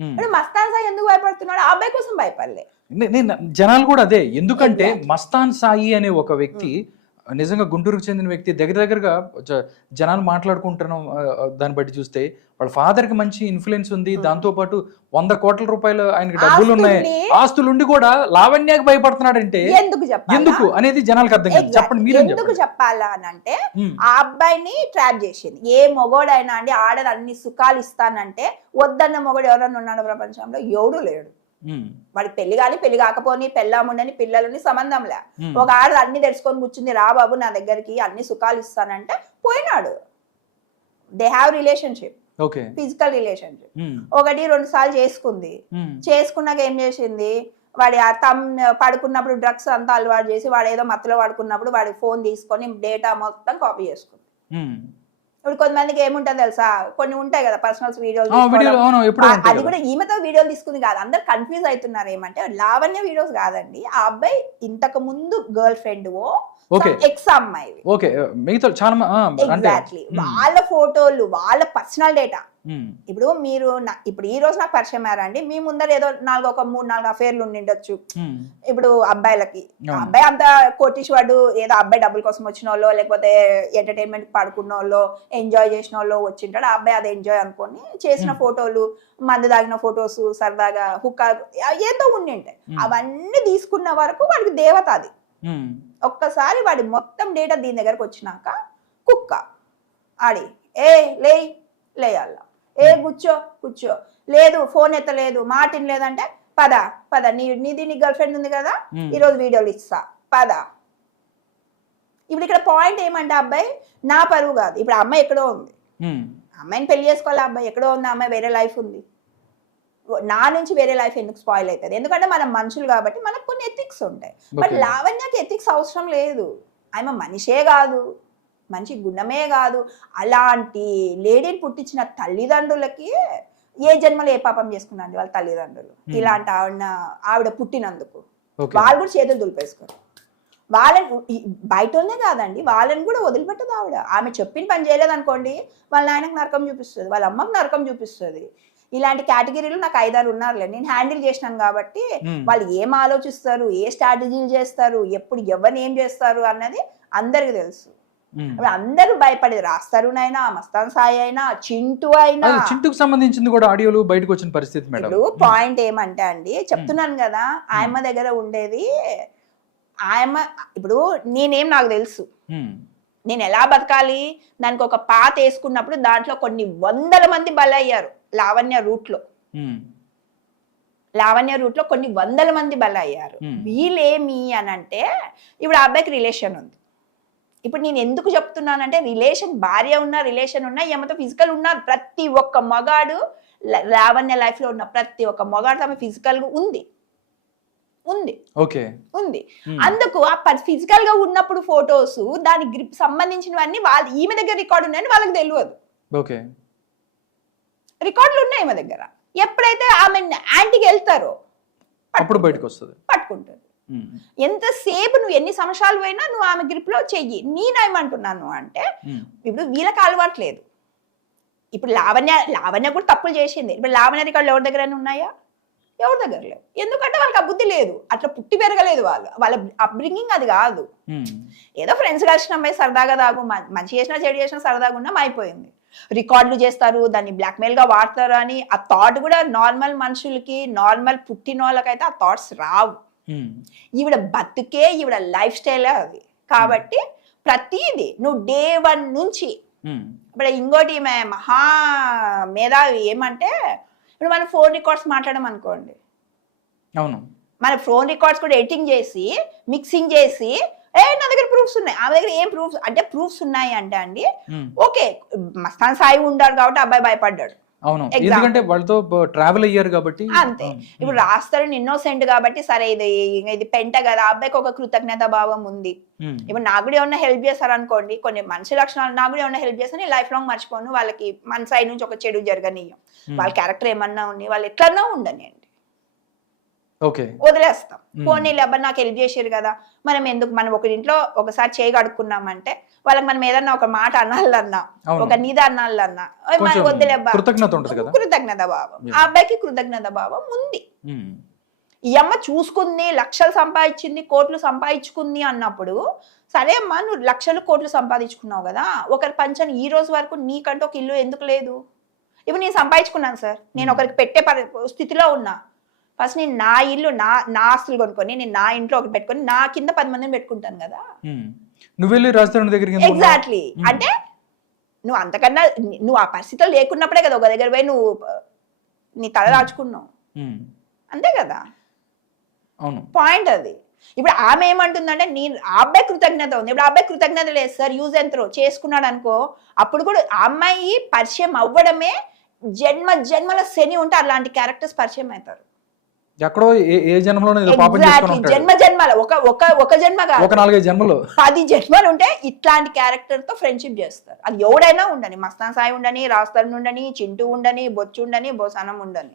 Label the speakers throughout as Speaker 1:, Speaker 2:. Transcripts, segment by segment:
Speaker 1: మస్తాన్ సాయి ఎందుకు భయపడుతున్నాడు? ఆ అబ్బాయి కోసం భయపడలే.
Speaker 2: నేను జనాలు కూడా అదే. ఎందుకంటే మస్తాన్ సాయి అనే ఒక వ్యక్తి నిజంగా గుంటూరుకు చెందిన వ్యక్తి దగ్గర దగ్గరగా జనాలు మాట్లాడుకుంటున్నాం దాన్ని బట్టి చూస్తే వాళ్ళ ఫాదర్కి మంచి ఇన్ఫ్లుయెన్స్ ఉంది. దాంతో పాటు వంద కోట్ల రూపాయలు ఆయనకి డబ్బులు ఉన్నాయి.
Speaker 1: ఆస్తుండి.
Speaker 2: ఆస్తులుండి కూడా లావణ్యకి భయపడుతున్నాడంటే
Speaker 1: ఎందుకు చెప్పాలా?
Speaker 2: ఎందుకు అనేది జనాలకు అర్థం కాదు. చెప్పండి మీరేం
Speaker 1: ఎందుకు చెప్పాలా అని అంటే ఆ అబ్బాయిని ట్రాప్ చేసింది. ఏ మొగోడైనా అండి ఆడది అన్ని సుఖాలు ఇస్తానంటే వద్దన్న మొగడు ఎవరన్నా ఉన్నాడు ప్రపంచంలో? ఎవడు లేడు. వాడికి పెళ్ళి కానీ పెళ్ళి కాకపోని పెళ్ళాముండని పిల్లలని సంబంధంలే. ఒక ఆడది అన్ని తెచ్చుకొని కూర్చుంది రా బాబు నా దగ్గరికి అన్ని సుఖాలు ఇస్తానంటే పోయినాడు. They have relationship physical relationship ఒకటి రెండు సార్లు చేసుకుంది. చేసుకున్నాక ఏం చేసింది? వాడి తమ్ పడుకున్నప్పుడు డ్రగ్స్ అంతా అలవాటు చేసి వాడు ఏదో మత్తులో పడుకున్నప్పుడు వాడి ఫోన్ తీసుకొని డేటా మొత్తం కాపీ చేసుకుంది. ఇప్పుడు కొంతమందికి ఏముంటుంది తెలుసా? కొన్ని ఉంటాయి కదా పర్సనల్స్ వీడియోలు అది. కూడా ఈమెతో వీడియోలు తీసుకుంది కాదు. అందరు కన్ఫ్యూజ్ అవుతున్నారు ఏమంటే లావణ్య వీడియోస్ కాదండి. ఆ అబ్బాయి ఇంతకు ముందు గర్ల్ ఫ్రెండ్ ఓ ఎక్స్ అమ్మాయి
Speaker 2: ఓకే. మిగతా చాలా
Speaker 1: ఎగ్జాక్ట్లీ వాళ్ళ ఫోటోలు వాళ్ళ పర్సనల్ డేటా ఇప్పుడు మీరు ఇప్పుడు ఈ రోజు నాకు పరిచయం అయ్యారండి. మీ ముందర ఏదో నాలుగు ఒక మూడు నాలుగు అఫేర్లు ఉండిండొచ్చు. ఇప్పుడు అబ్బాయిలకి. అబ్బాయి అంత కోటీశ్వరుడు ఏదో అబ్బాయి డబ్బుల కోసం వచ్చిన వాళ్ళు లేకపోతే ఎంటర్టైన్మెంట్ పడుకున్న వాళ్ళు ఎంజాయ్ చేసిన వాళ్ళు వచ్చింటాడు. ఆ అబ్బాయి అది ఎంజాయ్ అనుకొని చేసిన. ఫోటోలు మందు తాగిన ఫొటోస్ సరదాగా హుక్క ఏదో ఉండింటాయి. అవన్నీ తీసుకున్న వరకు వాడికి దేవత అది. ఒక్కసారి వాడి మొత్తం డేటా దీని దగ్గరకు వచ్చినాక కుక్క. ఆడి ఏ లే లేయాల? ఏ కూర్చో కూర్చో. లేదు ఫోన్ ఎత్తలేదు మాటిన్ లేదంటే పద పద. నీ నీది నీ గర్ల్ ఫ్రెండ్ ఉంది కదా ఈరోజు వీడియోలు ఇస్తా. పద. ఇప్పుడు ఇక్కడ పాయింట్ ఏమంటే అబ్బాయి నా పరువు కాదు. ఇప్పుడు అమ్మాయి ఎక్కడో ఉంది. అమ్మాయిని పెళ్ళి చేసుకోవాలి అబ్బాయి? ఎక్కడో ఉంది అమ్మాయి వేరే లైఫ్ ఉంది. నా నుంచి వేరే లైఫ్ ఎందుకు స్పాయిల్ అవుతుంది? ఎందుకంటే మనం మనుషులు కాబట్టి మనకు కొన్ని ఎథిక్స్ ఉంటాయి. బట్. లావణ్యకి ఎథిక్స్ అవసరం లేదు. ఆమె మనిషే కాదు. మంచి గుణమే కాదు. అలాంటి లేడీని పుట్టించిన తల్లిదండ్రులకి ఏ జన్మలో ఏ పాపం చేసుకున్నాండి వాళ్ళ తల్లిదండ్రులు. ఇలాంటి ఆవిడ ఆవిడ పుట్టినందుకు. వాళ్ళు కూడా చేతులు దులిపేసుకోరు. వాళ్ళని బయటనే కాదండి వాళ్ళని కూడా వదిలిపెట్టదు ఆవిడ. ఆమె చెప్పిన పని చేయలేదు అనుకోండి వాళ్ళ నాయనకు నరకం చూపిస్తుంది వాళ్ళ అమ్మకు నరకం చూపిస్తుంది. ఇలాంటి కేటగిరీలు నాకు ఐదారు ఉన్నారులే. నేను హ్యాండిల్ చేసినాను కాబట్టి వాళ్ళు ఏం ఆలోచిస్తారు ఏ స్ట్రాటజీలు చేస్తారు ఎప్పుడు ఎవరిని ఏం చేస్తారు అన్నది అందరికి తెలుసు. ఇప్పుడు అందరూ భయపడేది రాస్తారునైనా మస్తాన్ సాయి అయినా చింటూ అయినా
Speaker 2: చింటుకు సంబంధించింది కూడా ఆడియోలు బయటకు వచ్చిన పరిస్థితి మేడం.
Speaker 1: ఇప్పుడు పాయింట్ ఏమంటే అండి చెప్తున్నాను కదా ఆయమ్మ దగ్గర ఉండేది ఆయమ్మ ఇప్పుడు నేనేం నాకు తెలుసు. నేను ఎలా బతకాలి? దానికి ఒక పాత వేసుకున్నప్పుడు దాంట్లో కొన్ని వందల మంది బలయ్యారు లావణ్య రూట్లో.
Speaker 2: ఉమ్,
Speaker 1: లావణ్య రూట్లో కొన్ని వందల మంది బలయ్యారు. వీళ్ళేమి అని అంటే ఇప్పుడు ఆ అబ్బాయికి రిలేషన్ ఉంది. ఇప్పుడు నేను ఎందుకు చెప్తున్నానంటే రిలేషన్ భార్య ఉన్న రిలేషన్ ఉన్న ఏమంటే ఫిజికల్ ఉన్నారు ప్రతి ఒక్క మగాడు లావణ్య life లో ఉన్న ప్రతి ఒక్క మగాడు తమ ఫిజికల్ ఉంది. ఉంది.
Speaker 2: ఓకే.
Speaker 1: ఉంది.
Speaker 2: ఉమ్,
Speaker 1: అందుకు ఆ ఫిజికల్గా ఉన్నప్పుడు ఫొటోస్ దాని గ్రిప్ సంబంధించినవన్నీ వాళ్ళ ఈమె దగ్గర రికార్డు ఉన్నాయని వాళ్ళకి తెలియదు.
Speaker 2: ఓకే.
Speaker 1: రికార్డులు ఉన్నాయి ఈమె దగ్గర. ఎప్పుడైతే ఆమె యాంటీకి వెళ్తారో
Speaker 2: అప్పుడు బయటకు వస్తుంది.
Speaker 1: పట్టుకుంటారు ఎంతసేపు నువ్వు ఎన్ని సంవత్సరాలు పోయినా నువ్వు ఆమె గ్రిప్లో చెయ్యి. నేనేమంటున్నాను అంటే
Speaker 2: ఉమ్,
Speaker 1: ఇప్పుడు వీళ్ళకి అలవాట్లేదు ఇప్పుడు లావణ్య లావణ్య కూడా తప్పులు చేసింది. ఇప్పుడు లావణ్య రికార్డులు ఎవరి దగ్గరైనా ఉన్నాయా? ఎవరి దగ్గర లేవు. ఎందుకంటే వాళ్ళకి ఆ బుద్ధి లేదు. అట్లా పుట్టి పెరగలేదు వాళ్ళు. వాళ్ళ అప్బ్రింగింగ్ అది కాదు.
Speaker 2: ఉమ్,
Speaker 1: ఏదో ఫ్రెండ్స్ కలిసిన అమ్మాయి సరదాగా దాగు మంచి చేసినా చెడు చేసినా సరదాగా ఉన్నాం అయిపోయింది. రికార్డులు చేస్తారు దాన్ని బ్లాక్మెయిల్గా వాడతారు అని ఆ థాట్ కూడా నార్మల్ మనుషులకి నార్మల్ పుట్టిన వాళ్ళకైతే ఆ థాట్స్ రావు. ఈవిడ బతుకే ఈవిడ లైఫ్ స్టైలే అది. కాబట్టి ప్రతిదీ నువ్వు డే వన్ నుంచి ఇప్పుడు ఇంకోటి ఈమె మహా మేధావి ఏమంటే ఇప్పుడు మనం ఫోన్ రికార్డ్స్ మాట్లాడడం అనుకోండి.
Speaker 2: అవును.
Speaker 1: మన ఫోన్ రికార్డ్స్ కూడా ఎడిటింగ్ చేసి మిక్సింగ్ చేసి ఏ నా దగ్గర ప్రూఫ్స్ ఉన్నాయి. ఆమె దగ్గర ఏం ప్రూఫ్స్? అంటే ప్రూఫ్స్ ఉన్నాయి అంటే అండి ఓకే మస్తాన్ సాయి ఉండాడు కాబట్టి అబ్బాయి భయపడ్డాడు.
Speaker 2: అవును. ఎందుకంటే వాళ్ళతో ట్రావెల్ అయ్యారు కాబట్టి.
Speaker 1: అంతే. ఇప్పుడు రాస్తాడు ఇన్నోసెంట్ కాబట్టి సరే ఇది ఇది పెంట కదా అబ్బాయికి ఒక కృతజ్ఞత భావం ఉంది. ఇప్పుడు నాకు కూడా ఏమన్నా హెల్ప్ చేస్తారు అనుకోండి కొన్ని మంచి లక్షణాలు నాకు కూడా ఏమన్నా హెల్ప్ చేస్తే లైఫ్ లాంగ్ మర్చిపోను. వాళ్ళకి మన సైడ్ నుంచి ఒక చెడు జరగనీయం. వాళ్ళ క్యారెక్టర్ ఏమన్నా ఉంది వాళ్ళు ఎట్లన్నా ఉండనియండి. వదిలేస్తాం. పోనీ అబ్బాయి నాకు హెల్ప్ చేసారు కదా. మనం ఎందుకు మనం ఒక ఇంట్లో ఒకసారి చేయి కడుక్కున్నామంటే వాళ్ళకి మనం ఏదన్నా ఒక మాట అనాలన్నా
Speaker 2: అవును.
Speaker 1: ఒక నిధి అనాలన్నా "ఓయ్,
Speaker 2: కొంచెం
Speaker 1: మనకి వద్దులే అబ్బా."
Speaker 2: కృతజ్ఞత
Speaker 1: భావం. ఆ అబ్బాయికి కృతజ్ఞత భావం ఉంది. ఈ అమ్మ చూసుకుంది లక్షలు సంపాదించింది కోట్లు సంపాదించుకుంది అన్నప్పుడు సరే అమ్మా నువ్వు లక్షలు కోట్లు సంపాదించుకున్నావు కదా. ఒకరి పంచని ఈ రోజు వరకు నీకంటే ఒక ఇల్లు ఎందుకు లేదు? ఇప్పుడు నేను సంపాదించుకున్నాను సార్. నేను ఒకరికి పెట్టే స్థితిలో ఉన్నా. ఫస్ట్ నేను నా ఇల్లు నా నా ఆస్తులు కొనుక్కొని నేను నా ఇంట్లో ఒకటి పెట్టుకొని నా కింద పది మందిని పెట్టుకుంటాను కదా.
Speaker 2: నువ్వు వెళ్ళి రాజధాని దగ్గరికి?
Speaker 1: ఎగ్జాక్ట్లీ అంటే నువ్వు అంతకన్నా నువ్వు ఆ పరిస్థితిలో లేకున్నప్పుడే కదా ఒక దగ్గర పోయి నువ్వు నీ తల దాచుకున్నావు.
Speaker 2: ఉమ్,
Speaker 1: అంతే కదా.
Speaker 2: అవును.
Speaker 1: పాయింట్ అది. ఇప్పుడు ఆమె ఏమంటుందంటే నేను ఆ అబ్బాయి కృతజ్ఞత ఉంది. ఇప్పుడు అబ్బాయి కృతజ్ఞత లేదు. సార్ యూజ్ త్రో చేసుకున్నాడు అనుకో అప్పుడు కూడా ఆ అమ్మాయి పరిచయం అవ్వడమే జన్మ జన్మల శని ఉంటే అలాంటి క్యారెక్టర్స్ పరిచయం అవుతారు.
Speaker 2: ఎక్కడో ఏ జన్మలోనే పాపం
Speaker 1: జన్మ జన్మల. ఒక ఒక ఒక జన్మ కాదు.
Speaker 2: ఒక నాలుగైదు జన్మలు.
Speaker 1: పది జన్మలు ఉంటే ఇట్లాంటి క్యారెక్టర్తో ఫ్రెండ్షిప్ చేస్తారు. అది ఎవడైనా ఉండని మస్తాన్ సాయి ఉండని రాస్తరుణ్ ఉండని చింటూ ఉండని బొచ్చు ఉండని బొసనం ఉండని.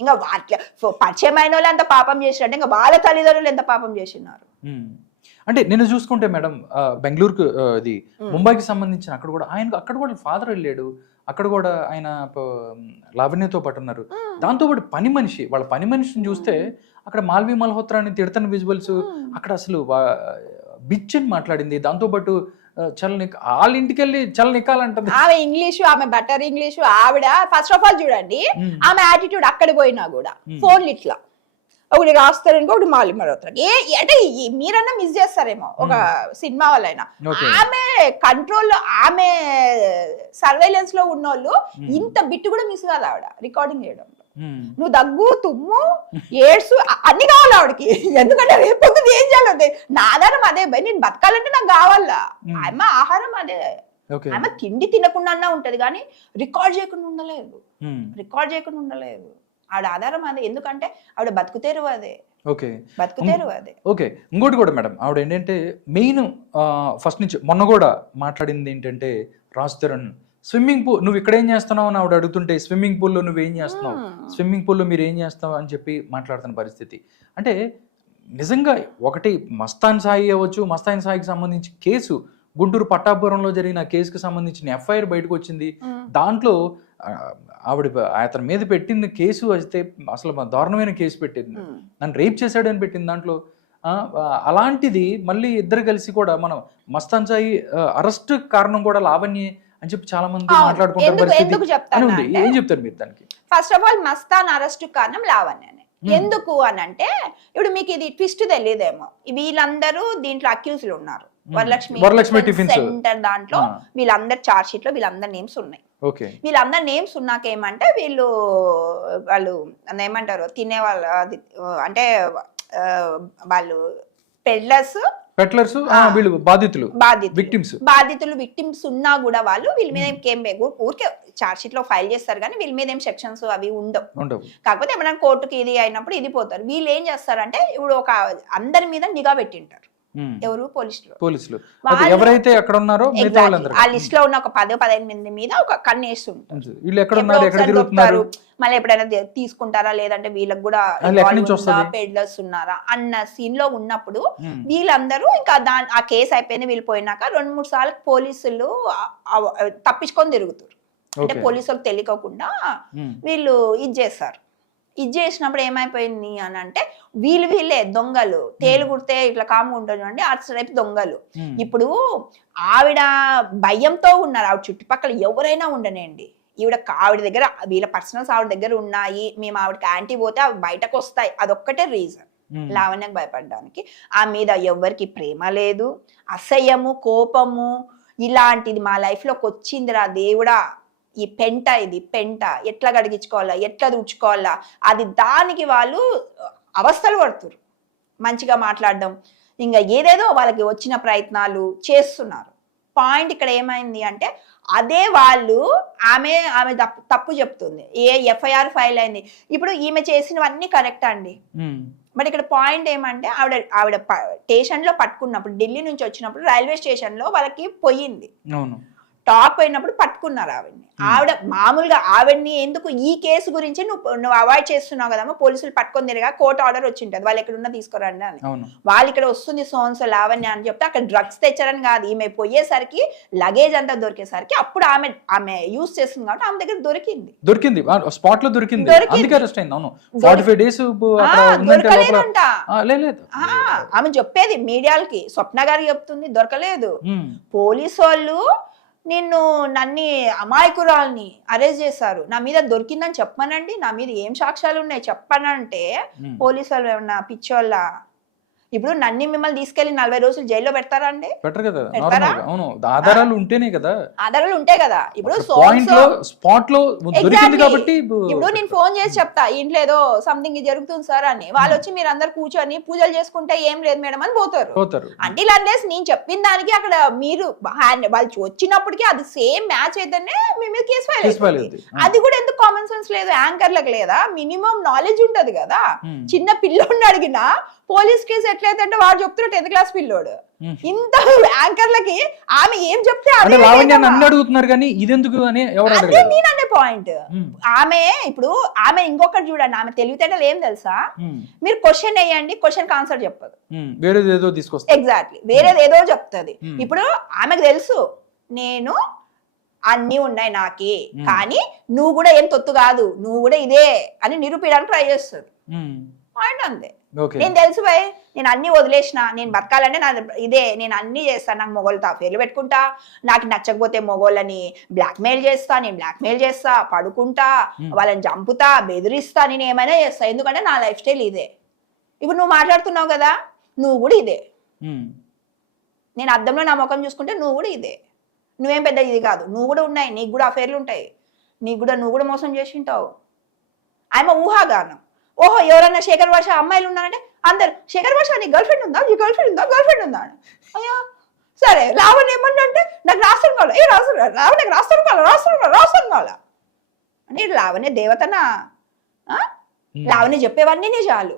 Speaker 1: ఇంకా వాటి పరిచయం అయిన వాళ్ళు ఎంత పాపం చేసినట్టు ఇంకా వాళ్ళ తల్లిదండ్రులు ఎంత పాపం చేసినారు.
Speaker 2: అంటే నేను చూసుకుంటే మేడం బెంగళూరుకు ఇది ముంబైకి సంబంధించిన అక్కడ కూడా ఆయన అక్కడ కూడా ఫాదర్ వెళ్ళాడు. అక్కడ కూడా ఆయన లావణ్యతో పాటు ఉన్నారు. దాంతో పాటు పని మనిషి వాళ్ళ పని మనిషిని చూస్తే అక్కడ మాల్వి మల్హోత్రాని తిడతన విజువల్స్ అక్కడ అసలు బిచ్ అని మాట్లాడింది. దాంతో పాటు ఆ, చలని వాళ్ళ ఇంటికి వెళ్ళి చల నిక్కాలంటది
Speaker 1: ఆమె ఇంగ్లీషు ఆమె బటర్ ఇంగ్లీషు ఆవిడ ఫస్ట్ ఆఫ్ ఆల్ చూడండి ఆమె యాటిట్యూడ్ అక్కడ పోయినా కూడా. ఫోన్లు ఇట్లా ఒకటి రాస్తారనుకో ఒకటి మాలి మరోతరం ఏ అంటే మీరన్నా మిస్ చేస్తారేమో ఒక సినిమా వాళ్ళైనా. ఆమె కంట్రోల్ ఆమె సర్వేలెన్స్లో ఉన్నోళ్ళు ఇంత బిట్టు కూడా మిస్ కాదు ఆవిడ రికార్డింగ్ చేయడం నువ్వు దగ్గు తుమ్ము ఏడ్సు అన్ని కావాలి ఆవిడకి. ఎందుకంటే రేపు పొద్దున్న ఏం చేయాలి నా ఆధారం అదే భయ్ నేను బతకాలంటే నాకు కావాలా. ఆమె ఆహారం అదే. ఆమె తిండి తినకుండా ఉంటది కానీ రికార్డ్ చేయకుండా ఉండలేదు. రికార్డ్ చేయకుండా ఉండలేదు. ఆవిడ ఆధారం అదే. ఎందుకంటే ఆవిడ బతుకుతేరు అదే.
Speaker 2: ఓకే.
Speaker 1: బతుకుతేరు అదే.
Speaker 2: ఓకే. ఇంకోటి కూడా మేడం ఆవిడ ఏంటంటే మెయిన్ ఫస్ట్ నుంచి మొన్న కూడా మాట్లాడింది ఏంటంటే రాజ్ తరుణ్ స్విమ్మింగ్ పూల్ నువ్వు ఇక్కడ ఏం చేస్తున్నావు అని ఆవిడ అడుగుతుంటే స్విమ్మింగ్ పూల్లో నువ్వు ఏం చేస్తున్నావు. స్విమ్మింగ్ పూల్లో మీరు ఏం చేస్తావు అని చెప్పి మాట్లాడుతున్న పరిస్థితి. అంటే నిజంగా ఒకటి మస్తాన్ సాయి అవ్వచ్చు మస్తాన్ సాయికి సంబంధించి కేసు గుంటూరు పట్టాపురంలో జరిగిన కేసుకు సంబంధించిన ఎఫ్ఐఆర్ బయటకు వచ్చింది. దాంట్లో ఆవిడ అతని మీద పెట్టిన కేసు అయితే అసలు మా దారుణమైన కేసు పెట్టింది. నన్ను రేప్ చేశాడని పెట్టింది దాంట్లో అలాంటిది మళ్ళీ ఇద్దరు కలిసి కూడా మనం మస్తాన్ సాయి అరెస్ట్ కారణం కూడా లావణ్య అని చెప్పి చాలా మంది. మాట్లాడుకుంటారు ఏం చెప్తారు మీరు దానికి
Speaker 1: first of all Mastan arrest కారణం లావణ్యనే
Speaker 2: Hmm.
Speaker 1: ఎందుకు అని అంటే ఇప్పుడు మీకు ఇది ట్విస్ట్ తెలియదేమో వీళ్ళందరూ దీంట్లో అక్యూజ్లు ఉన్నారు. వరలక్ష్మి
Speaker 2: వరలక్ష్మి.
Speaker 1: సెంటర్ దాంట్లో
Speaker 2: ఆ.
Speaker 1: వీళ్ళందరు చార్జ్ షీట్లో వీళ్ళందరి నేమ్స్ ఉన్నాయి వీళ్ళందరి నేమ్స్ ఉన్నాక ఏమంటే వీళ్ళు వాళ్ళు ఏమంటారు తినే వాళ్ళు అది అంటే వాళ్ళు పెడ్లర్స్
Speaker 2: పెట్లర్స్. వీళ్ళు బాధితులు
Speaker 1: బాధితులు
Speaker 2: విక్టిమ్స్
Speaker 1: బాధితులు విక్టిమ్స్ ఉన్నా కూడా వాళ్ళు వీళ్ళ మీద ఏం ఊ- ఊరికే చార్జ్ షీట్లో ఫైల్ చేస్తారు కానీ వీళ్ళ మీద ఏం సెక్షన్స్ అవి ఉండవు కాకపోతే ఎప్పుడైనా కోర్టుకి ఇది అయినప్పుడు ఇది పోతారు వీళ్ళు ఏం చేస్తారంటే ఇప్పుడు ఒక అందరి మీద నిఘా పెట్టింటారు. ఎవరు? పోలీసులు.
Speaker 2: పోలీసులు. ఎవరైతే ఎక్కడ ఉన్నారో
Speaker 1: ఆ లిస్ట్లో ఉన్న ఒక పదో పదిహేను మంది మీద ఒక కన్ను
Speaker 2: ఉమ్. వీళ్ళు ఎక్కడ ఉన్నారు? తిరుగుతున్నారు.
Speaker 1: మళ్ళీ ఎప్పుడైనా తీసుకుంటారా? లేదంటే వీళ్ళకి కూడా? పెడ్లర్స్ ఉన్నారా? అన్న సీన్లో ఉన్నప్పుడు. వీళ్ళందరూ ఇంకా దాని ఆ కేసు అయిపోయింది. వీళ్ళు పోయినాక రెండు మూడు సార్లు పోలీసులు తప్పించుకొని తిరుగుతారు. అంటే. పోలీసులకు తెలియకుండా
Speaker 2: ఉమ్.
Speaker 1: వీళ్ళు ఇది చేస్తారు. ఇది చేసినప్పుడు ఏమైపోయింది అని అంటే వీళ్ళు వీళ్ళే దొంగలు. తేలు కుడితే ఇట్లా కాము ఉంటుంది చూడండి అటు రేపు దొంగలు. ఇప్పుడు ఆవిడ భయంతో ఉన్నారు. ఆవిడ చుట్టుపక్కల ఎవరైనా ఉండనండి. ఈవిడ ఆవిడ దగ్గర వీళ్ళ పర్సనల్స్ ఆవిడ దగ్గర ఉన్నాయి. మేము ఆవిడకి యాంటీ పోతే అవి బయటకు వస్తాయి. అదొక్కటే రీజన్. లావణ్యకు భయపడడానికి. ఆ మీద ఎవ్వరికి ప్రేమ లేదు. అసహ్యము కోపము ఇలాంటిది మా లైఫ్లోకి వచ్చిందిరా దేవుడా. ఈ పెంట ఇది పెంట. ఎట్లా గడిగించుకోవాలా ఎట్లా దుడుచుకోవాలా అది దానికి వాళ్ళు అవస్థలు పడుతురు మంచిగా మాట్లాడడం. ఇంకా ఏదేదో వాళ్ళకి వచ్చిన ప్రయత్నాలు చేస్తున్నారు. పాయింట్ ఇక్కడ ఏమైంది అంటే అదే వాళ్ళు ఆమె ఆమె తప్పు తప్పు చెప్తుంది. ఏ ఎఫ్ఐఆర్ ఫైల్ అయింది. ఇప్పుడు ఈమె చేసినవన్నీ కరెక్ట్ అండి. బట్ ఇక్కడ పాయింట్ ఏమంటే ఆవిడ ఆవిడ ప- స్టేషన్లో పట్టుకున్నప్పుడు ఢిల్లీ నుంచి వచ్చినప్పుడు రైల్వే స్టేషన్లో వాళ్ళకి పోయింది.
Speaker 2: అవును
Speaker 1: టాక్ పోయినప్పుడు పట్టుకున్నారు ఆవిడ్ని. ఆవిడ మామూలుగా ఆవిడ్ని ఎందుకు ఈ కేసు గురించి నువ్వు నువ్వు అవాయిడ్ చేస్తున్నావు కదమ్మా పోలీసులు పట్టుకొని తిరగా కోర్టు ఆర్డర్ వచ్చి ఉంటుంది వాళ్ళు ఎక్కడున్నా తీసుకురండి అని. వాళ్ళు ఇక్కడ వస్తుంది సోన్సో లావణ్య అని చెప్తే అక్కడ డ్రగ్స్ తెచ్చారని కాదు. ఈమె పోయేసరికి లగేజ్ అంతా దొరికేసరికి అప్పుడు ఆమె ఆమె యూస్ చేస్తుంది కాబట్టి ఆమె దగ్గర దొరికింది.
Speaker 2: దొరికింది. స్పాట్లో దొరికింది. అందుకే అరెస్ట్ అయింది. అవును. ఫార్టీ ఫైవ్ డేస్
Speaker 1: దొరకలేదంట.
Speaker 2: లేదు
Speaker 1: ఆమె చెప్పేది మీడియాలకి. స్వప్న గారు చెప్తుంది దొరకలేదు. పోలీసు వాళ్ళు నిన్ను నన్ని అమాయకురాల్ని అరెస్ట్ చేశారు. నా మీద దొరికిందని చెప్పమనండి నా మీద ఏం సాక్ష్యాలు ఉన్నాయి చెప్పనంటే. పోలీసు వాళ్ళు ఏమన్నా పిచ్చోళ్ళ? ఇప్పుడు నన్ని మిమ్మల్ని తీసుకెళ్ళి నలభై రోజులు జైల్లో పెడతారా? అండి
Speaker 2: కదా అవును ఆధారాలు ఉంటేనే కదా.
Speaker 1: ఆధారాలు ఉంటాయి కదా. ఇప్పుడు
Speaker 2: స్పాట్లో దొరికింది. కాబట్టి
Speaker 1: ఇప్పుడు నేను ఫోన్ చేసి చెప్తా ఇంట్లో ఏదో సంథింగ్ జరుగుతుంది సార్ అని. వాళ్ళు వచ్చి మీరు అందరు కూర్చొని పూజలు చేసుకుంటే ఏం లేదు మేడం అని పోతారు.
Speaker 2: పోతారు.
Speaker 1: అంటే అన్లెస్ నేను చెప్పిన దానికి అక్కడ మీరు వాళ్ళు వచ్చినప్పటికీ అది సేమ్ మ్యాచ్ అయితేనే మీ మీద కేసు ఫైల్. అది కూడా ఎందుకు కామన్ సెన్స్ లేదు యాంకర్లకు లేదా? మినిమం నాలెడ్జ్ ఉంటది కదా.
Speaker 2: ఉమ్,
Speaker 1: చిన్న పిల్లోడిని అడిగినా పోలీస్ కేసు ఎట్లయితే వాడు చెప్తున్నాడు టెన్త్ క్లాస్ పిల్లోడు. ఇంత యాంకర్లకి ఆమె ఏం చెప్తే
Speaker 2: అంటే? నన్ను అడుగుతున్నారు కానీ ఇదెందుకు అని
Speaker 1: అదే పాయింట్ ఆమె ఇప్పుడు ఆమె ఇంకొకటి చూడండి ఆమె తెలివితేటలు ఏం తెలుసా? మీరు క్వశ్చన్ వేయండి క్వశ్చన్ ఆన్సర్ చెప్పదు.
Speaker 2: వేరేది ఏదో తీసుకొస్తా
Speaker 1: ఎగ్జాక్ట్లీ వేరేది ఏదో చెప్తుంది. ఇప్పుడు ఆమెకు తెలుసు నేను అన్నీ ఉన్నాయి నాకి. కానీ నువ్వు కూడా ఏం తొత్తు కాదు నువ్వు కూడా ఇదే అని నిరూపించడానికి ట్రై చేస్తుంది. పాయింట్ అంతే. నేను తెలుసు భయ్ నేను అన్ని వదిలేసిన నేను బతకాలంటే నా ఇదే నేను అన్ని చేస్తాను నాకు మొగోళ్ళతో అఫేర్లు పెట్టుకుంటా నాకు నచ్చకపోతే మొగోళ్ళని బ్లాక్మెయిల్ చేస్తా నేను బ్లాక్మెయిల్ చేస్తా పడుకుంటా. వాళ్ళని చంపుతా బెదిరిస్తా నేను ఏమైనా చేస్తా ఎందుకంటే నా లైఫ్ స్టైల్ ఇదే. ఇప్పుడు నువ్వు మాట్లాడుతున్నావు కదా నువ్వు కూడా ఇదే. నేను అద్దంలో నా ముఖం చూసుకుంటే నువ్వు కూడా ఇదే. నువ్వేం పెద్ద ఇది కాదు నువ్వు కూడా ఉన్నాయి నీకు కూడా అఫేర్లు ఉంటాయి. నీకు కూడా నువ్వు కూడా మోసం చేసి ఉంటావు. ఆమె ఊహాగానం. ఓహో ఎవరన్నా శేఖర్ భాష అమ్మాయిలు ఉన్నారంటే అందరు శేఖర్ భాష నీ గర్ల్ ఫ్రెండ్ ఉందా? నీ గర్ల్ ఫ్రెండ్ ఉందా? గర్ల్ ఫ్రెండ్ ఉందా? అని. అయ్యా సరే రావణ్ ఏమన్నా అంటే నాకు రాస్తాను కావాలా. ఏ రాస్తాను రావణ్ నాకు రాస్తాను కావాలా? రాస్తాను కావాలా? రాస్తాను కావాలా? అంటే లావణ్య దేవతనా? లావణ్య చెప్పేవన్నీ నిజాలు